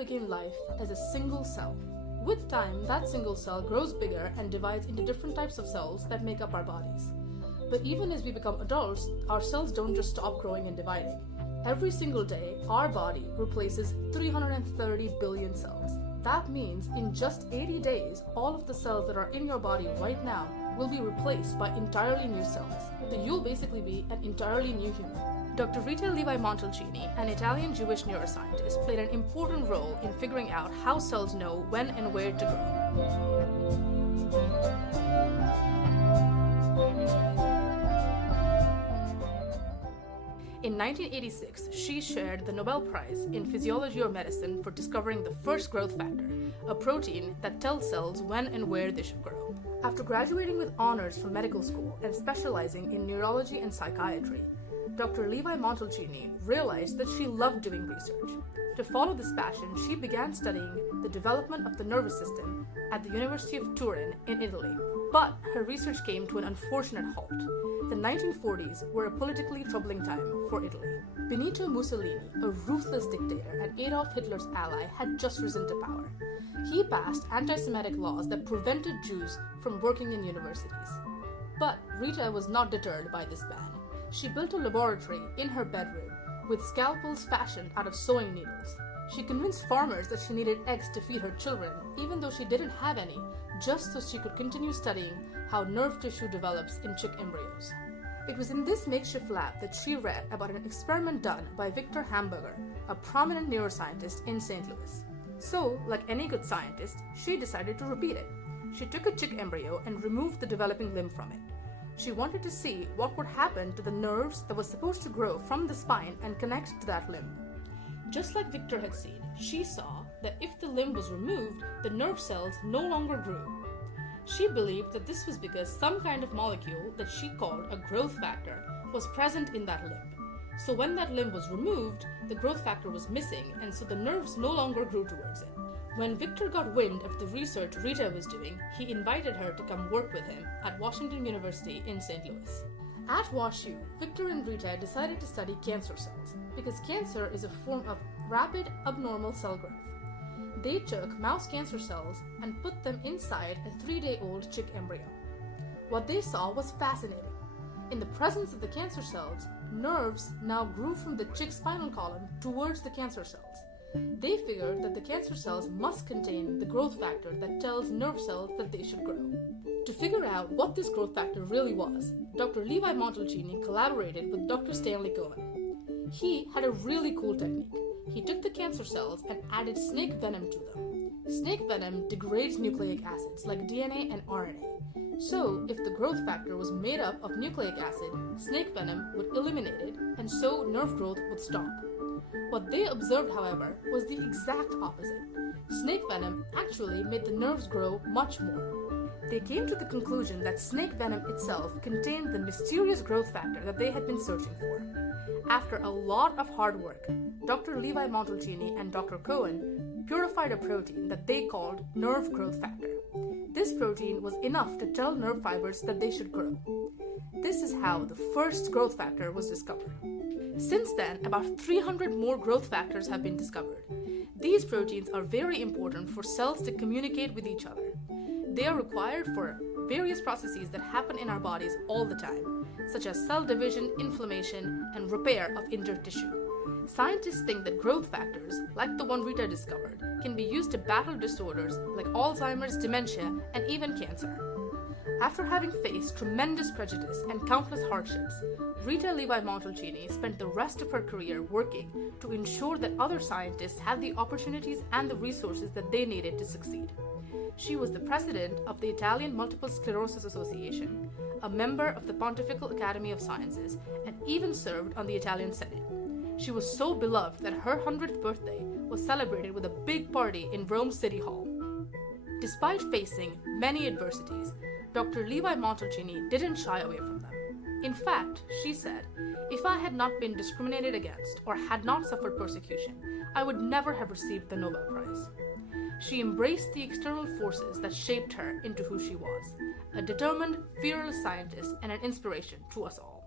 began life as a single cell. With time, that single cell grows bigger and divides into different types of cells that make up our bodies. But even as we become adults, our cells don't just stop growing and dividing. Every single day, our body replaces 330 billion cells. That means in just 80 days, all of the cells that are in your body right now will be replaced by entirely new cells. So you'll basically be an entirely new human. Dr. Rita Levi-Montalcini, an Italian Jewish neuroscientist, played an important role in figuring out how cells know when and where to grow. In 1986, she shared the Nobel Prize in Physiology or Medicine for discovering the first growth factor, a protein that tells cells when and where they should grow. After graduating with honors from medical school and specializing in neurology and psychiatry, Dr. Levi-Montalcini realized that she loved doing research. To follow this passion, she began studying the development of the nervous system at the University of Turin in Italy. But her research came to an unfortunate halt. The 1940s were a politically troubling time for Italy. Benito Mussolini, a ruthless dictator and Adolf Hitler's ally, had just risen to power. He passed anti-Semitic laws that prevented Jews from working in universities. But Rita was not deterred by this ban. She built a laboratory in her bedroom with scalpels fashioned out of sewing needles. She convinced farmers that she needed eggs to feed her children, even though she didn't have any, just so she could continue studying how nerve tissue develops in chick embryos. It was in this makeshift lab that she read about an experiment done by Victor Hamburger, a prominent neuroscientist in St. Louis. So, like any good scientist, she decided to repeat it. She took a chick embryo and removed the developing limb from it. She wanted to see what would happen to the nerves that was supposed to grow from the spine and connect to that limb. Just like Victor had seen, she saw that if the limb was removed, the nerve cells no longer grew. She believed that this was because some kind of molecule that she called a growth factor was present in that limb. So when that limb was removed, the growth factor was missing, and so the nerves no longer grew towards it. When Victor got wind of the research Rita was doing, he invited her to come work with him at Washington University in St. Louis. At WashU, Victor and Rita decided to study cancer cells because cancer is a form of rapid abnormal cell growth. They took mouse cancer cells and put them inside a 3-day-old chick embryo. What they saw was fascinating. In the presence of the cancer cells, nerves now grew from the chick spinal column towards the cancer cells. They figured that the cancer cells must contain the growth factor that tells nerve cells that they should grow. To figure out what this growth factor really was, Dr. Levi-Montalcini collaborated with Dr. Stanley Cohen. He had a really cool technique. He took the cancer cells and added snake venom to them. Snake venom degrades nucleic acids like DNA and RNA. So, if the growth factor was made up of nucleic acid, snake venom would eliminate it, and so nerve growth would stop. What they observed, however, was the exact opposite. Snake venom actually made the nerves grow much more. They came to the conclusion that snake venom itself contained the mysterious growth factor that they had been searching for. After a lot of hard work, Dr. Levi-Montalcini and Dr. Cohen purified a protein that they called nerve growth factor. This protein was enough to tell nerve fibers that they should grow. This is how the first growth factor was discovered. Since then, about 300 more growth factors have been discovered. These proteins are very important for cells to communicate with each other. They are required for various processes that happen in our bodies all the time, such as cell division, inflammation, and repair of injured tissue. Scientists think that growth factors, like the one Rita discovered, can be used to battle disorders like Alzheimer's, dementia, and even cancer. After having faced tremendous prejudice and countless hardships, Rita Levi-Montalcini spent the rest of her career working to ensure that other scientists had the opportunities and the resources that they needed to succeed. She was the president of the Italian Multiple Sclerosis Association, a member of the Pontifical Academy of Sciences, and even served on the Italian Senate. She was so beloved that her 100th birthday was celebrated with a big party in Rome City Hall. Despite facing many adversities, Dr. Levi-Montalcini didn't shy away from them. In fact, she said, "If I had not been discriminated against or had not suffered persecution, I would never have received the Nobel Prize." She embraced the external forces that shaped her into who she was, a determined, fearless scientist and an inspiration to us all.